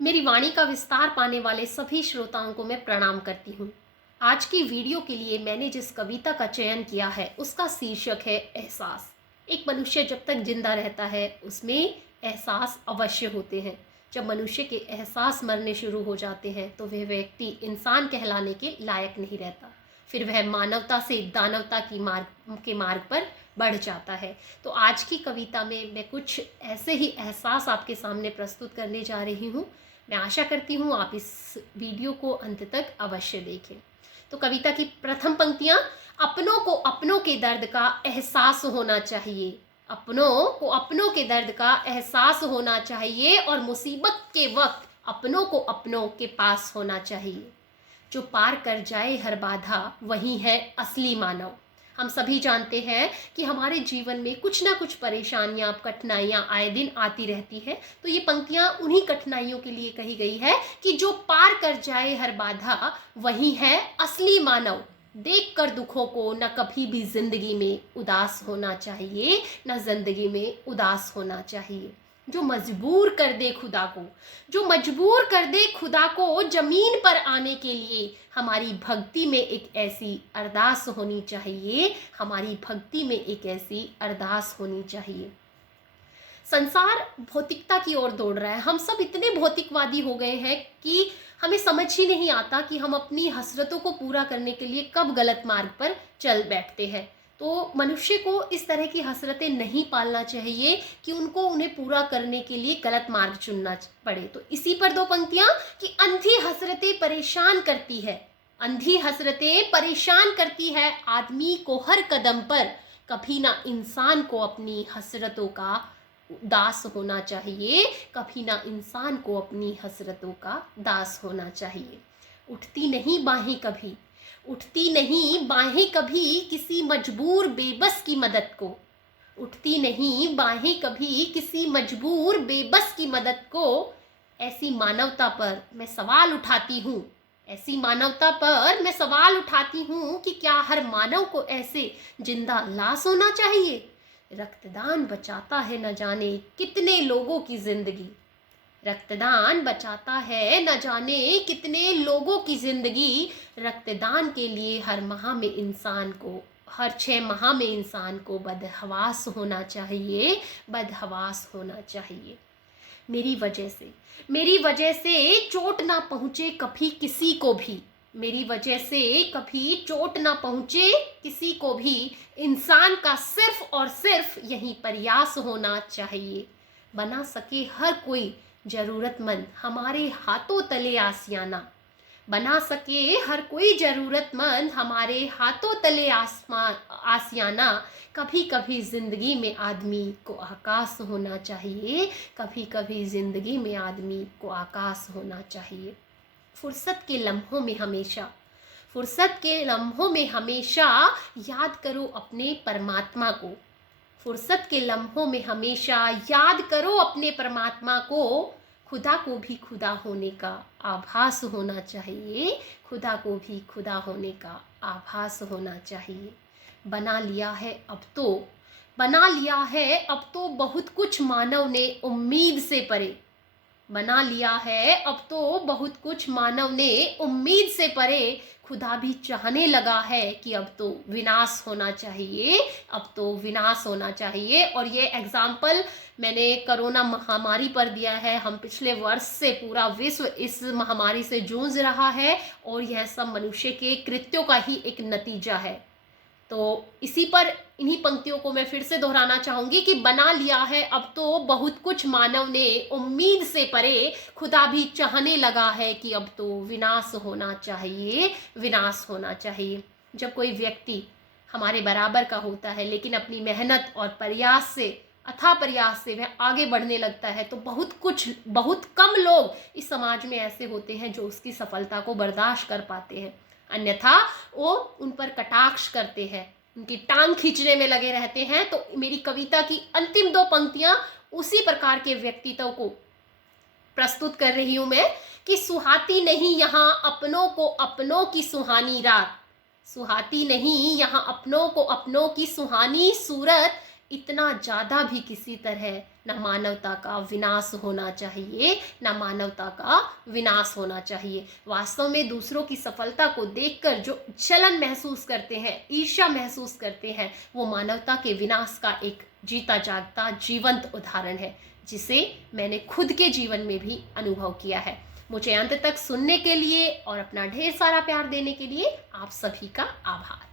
मेरी वाणी का विस्तार पाने वाले सभी श्रोताओं को मैं प्रणाम करती हूँ। आज की वीडियो के लिए मैंने जिस कविता का चयन किया है उसका शीर्षक है एहसास। एक मनुष्य जब तक जिंदा रहता है उसमें एहसास अवश्य होते हैं। जब मनुष्य के एहसास मरने शुरू हो जाते हैं तो वह व्यक्ति इंसान कहलाने के लायक नहीं रहता। फिर वह मानवता से दानवता के मार्ग पर बढ़ जाता है। तो आज की कविता में मैं कुछ ऐसे ही एहसास आपके सामने प्रस्तुत करने जा रही हूँ। मैं आशा करती हूँ आप इस वीडियो को अंत तक अवश्य देखें। तो कविता की प्रथम पंक्तियाँ, अपनों को अपनों के दर्द का एहसास होना चाहिए। अपनों को अपनों के दर्द का एहसास होना चाहिए और मुसीबत के वक्त अपनों को अपनों के पास होना चाहिए। जो पार कर जाए हर बाधा वही है असली मानव। हम सभी जानते हैं कि हमारे जीवन में कुछ ना कुछ परेशानियां, कठिनाइयां आए दिन आती रहती है। तो ये पंक्तियां उन्हीं कठिनाइयों के लिए कही गई है कि जो पार कर जाए हर बाधा वही है असली मानव। देख कर दुखों को न कभी भी जिंदगी में उदास होना चाहिए, न जिंदगी में उदास होना चाहिए। जो मजबूर कर दे खुदा को, जो मजबूर कर दे खुदा को जमीन पर आने के लिए, हमारी भक्ति में एक ऐसी अरदास होनी चाहिए, हमारी भक्ति में एक ऐसी अरदास होनी चाहिए। संसार भौतिकता की ओर दौड़ रहा है। हम सब इतने भौतिकवादी हो गए हैं कि हमें समझ ही नहीं आता कि हम अपनी हसरतों को पूरा करने के लिए कब गलत मार्ग पर चल बैठते हैं। तो मनुष्य को इस तरह की हसरतें नहीं पालना चाहिए कि उन्हें पूरा करने के लिए गलत मार्ग चुनना पड़े। तो इसी पर दो पंक्तियां कि अंधी हसरतें परेशान करती है, अंधी हसरतें परेशान करती है आदमी को हर कदम पर। कभी ना इंसान को अपनी हसरतों का दास होना चाहिए, कभी ना इंसान को अपनी हसरतों का दास होना चाहिए। उठती नहीं बाहें कभी, उठती नहीं बाहें कभी किसी मजबूर बेबस की मदद को, उठती नहीं बाहें कभी किसी मजबूर बेबस की मदद को। ऐसी मानवता पर मैं सवाल उठाती हूँ, ऐसी मानवता पर मैं सवाल उठाती हूँ कि क्या हर मानव को ऐसे जिंदा लाश होना चाहिए। रक्तदान बचाता है न जाने कितने लोगों की जिंदगी, रक्तदान बचाता है न जाने कितने लोगों की जिंदगी। रक्तदान के लिए हर माह में इंसान को, हर 6 माह में इंसान को बदहवास होना चाहिए, बदहवास होना चाहिए। मेरी वजह से चोट ना पहुँचे कभी किसी को भी, मेरी वजह से कभी चोट ना पहुँचे किसी को भी। इंसान का सिर्फ और सिर्फ यही प्रयास होना चाहिए। बना सके हर कोई ज़रूरतमंद हमारे हाथों तले आसियाना, बना सके हर कोई ज़रूरतमंद हमारे हाथों तले आसियाना। कभी कभी ज़िंदगी में आदमी को आकाश होना चाहिए, कभी कभी ज़िंदगी में आदमी को आकाश होना चाहिए। फुर्सत के लम्हों में हमेशा, फुर्सत के लम्हों में हमेशा याद करो अपने परमात्मा को, फुर्सत के लम्हों में हमेशा याद करो अपने परमात्मा को। खुदा को भी खुदा होने का आभास होना चाहिए, खुदा को भी खुदा होने का आभास होना चाहिए। बना लिया है अब तो, बना लिया है अब तो बहुत कुछ मानव ने उम्मीद से परे, बना लिया है अब तो बहुत कुछ मानव ने उम्मीद से परे। खुदा भी चाहने लगा है कि अब तो विनाश होना चाहिए, अब तो विनाश होना चाहिए। और ये एग्जाम्पल मैंने कोरोना महामारी पर दिया है। हम पिछले वर्ष से पूरा विश्व इस महामारी से जूझ रहा है और यह सब मनुष्य के कृत्यों का ही एक नतीजा है। तो इसी पर इन्हीं पंक्तियों को मैं फिर से दोहराना चाहूँगी कि बना लिया है अब तो बहुत कुछ मानव ने उम्मीद से परे। खुदा भी चाहने लगा है कि अब तो विनाश होना चाहिए, विनाश होना चाहिए। जब कोई व्यक्ति हमारे बराबर का होता है लेकिन अपनी मेहनत और प्रयास से, अथाह प्रयास से वह आगे बढ़ने लगता है तो बहुत कम लोग इस समाज में ऐसे होते हैं जो उसकी सफलता को बर्दाश्त कर पाते हैं। अन्यथा वो उन पर कटाक्ष करते हैं, उनकी टांग खींचने में लगे रहते हैं। तो मेरी कविता की अंतिम 2 पंक्तियां उसी प्रकार के व्यक्तित्व को प्रस्तुत कर रही हूं मैं कि सुहाती नहीं यहाँ अपनों को अपनों की सुहानी रात, सुहाती नहीं यहाँ अपनों को अपनों की सुहानी सूरत। इतना ज़्यादा भी किसी तरह ना मानवता का विनाश होना चाहिए, ना मानवता का विनाश होना चाहिए। वास्तव में दूसरों की सफलता को देखकर जो जलन महसूस करते हैं, ईर्ष्या महसूस करते हैं, वो मानवता के विनाश का एक जीता जागता जीवंत उदाहरण है, जिसे मैंने खुद के जीवन में भी अनुभव किया है। मुझे अंत तक सुनने के लिए और अपना ढेर सारा प्यार देने के लिए आप सभी का आभार।